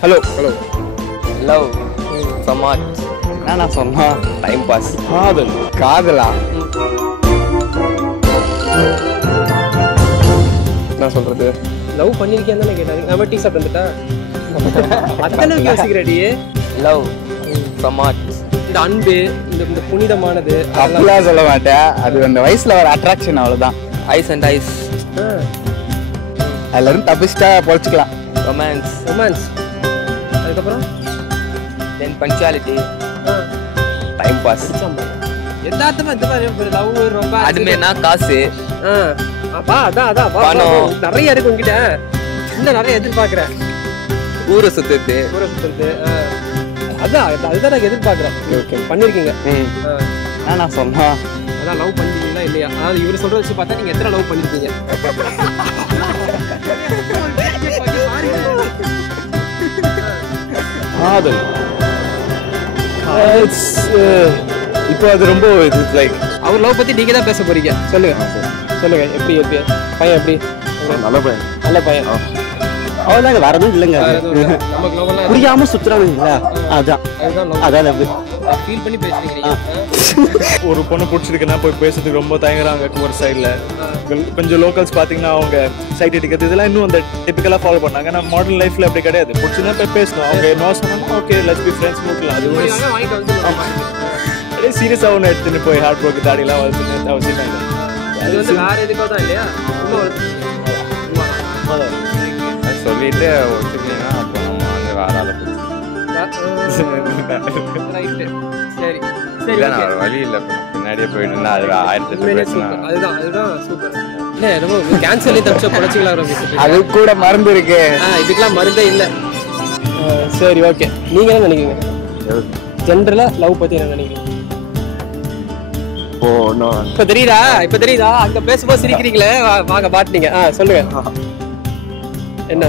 Hello love சமாட் என்ன சொன்னா time pass காதலா என்ன சொல்றது? லவ் பண்ணிருக்கேன் தானே கேட்டாங்க. நம்ம டீ சாப்பிட்டு வந்துட்டா அத்தனை யோசிக்கிறடி. லவ் சமாட் இந்த அன்பு இந்த புனிதமானது அப்படிலாம் சொல்ல மாட்டேன். அது அந்த வயசுல ஒரு அட்ராக்ஷன், அவ்வளவுதான். ஐஸ் அண்ட் ஐஸ் அதுல இருந்து தப்பிச்சிட்டா பொழைச்சிக்கலாம். Romance romance. அதுக்கப்புறம் தென் பங்க்சுவாலிட்டி டைம் பாஸ் எதார்த்தமா இந்த மாதிரி லவ் ரொம்ப அதுமேனா காசு அப்பா அதான் பணம். நிறைய இருக்கு உங்ககிட்ட. இன்னும் நிறைய எதிர்பார்க்கிறேன். ஊரை சுத்துறது ஊரை சுத்துறது. அதுதான் நான் எதிர்பார்க்கிறேன். பண்ணிருக்கீங்க. என்ன சொன்னா அதான் லவ் பண்ணிருக்கீங்களா இல்லையா? அதாவது இவரு சொல்ற வச்சு பார்த்தா நீங்க எத்தனை லவ் பண்ணிருக்கீங்க? காதல் இப்போ அது ரொம்ப லைக் அவர் லவ் பத்தி நீங்க தான் பேச போறீங்க. சொல்லுங்க எப்படி பையன் எப்படி? நல்ல பையன். நல்ல பையன். அவ்வளோதாங்க, வேற எதுவும் இல்லைங்க. நமக்கு லவ் எல்லாம் புரியாம சுத்துறாங்க. அதான் அதான் லவ். ஃபீல் பண்ணி பேசுறீங்க. ஒரு பொண்ணு பிடிச்சிருக்குன்னா போய் பேசுறதுக்கு ரொம்ப தயங்குறாங்க. ஒரு சைடில் கொஞ்சம் லோக்கல்ஸ் பார்த்தீங்கன்னா அவங்க சைட் அடிக்கிறது இதெல்லாம் இன்னும் அந்த டிப்பிக்கலாக ஃபாலோ பண்ணாங்க. ஆனால் மாடர்ன் லைஃப்பில் அப்படி கிடையாது. பிடிச்சிருந்தா போய் பேசணும். அவங்க நோ சொன்னாங்கன்னா ஓகே லெட்ஸ் பி ஃப்ரெண்ட்ஸ் மூக்கலாம். அது வாங்கிட்டு வந்து அப்படியே சீரியஸாக ஒன்று எடுத்துன்னு போய் ஹார்ட் ஒர்க் தாடிலாம் வளர்த்துன்னு அவசியம் இல்லை. அது வந்து வேற எதுக்கோ தான் இல்லையா? சொல்லிட்டு ஒத்துக்கீங்கன்னா அப்போ நம்ம வந்து வேற ஆளை சரி ஒரு வழி இல்லை. பின்னாடியே போயிட்டு அது 1008 பேசலாம். அதுதான் சூப்பர். இல்ல ரொம்ப கேன்சர்லயே தப்பிச்ச குறைச்சிக்கலாம். அது கூட மருந்து இருக்கு. இதுக்கெல்லாம் மருந்தே இல்லை. சரி ஓகே. நீங்க என்ன நினைக்கிறீங்க? ஜென்ரலா லவ் பத்தி என்ன நினைக்கிறீங்க? இப்ப தெரியுதா? அங்க பேசும்போது சிரிக்கிறீங்களே, வாங்க பாட்டுனீங்க. சொல்லுங்க என்ன?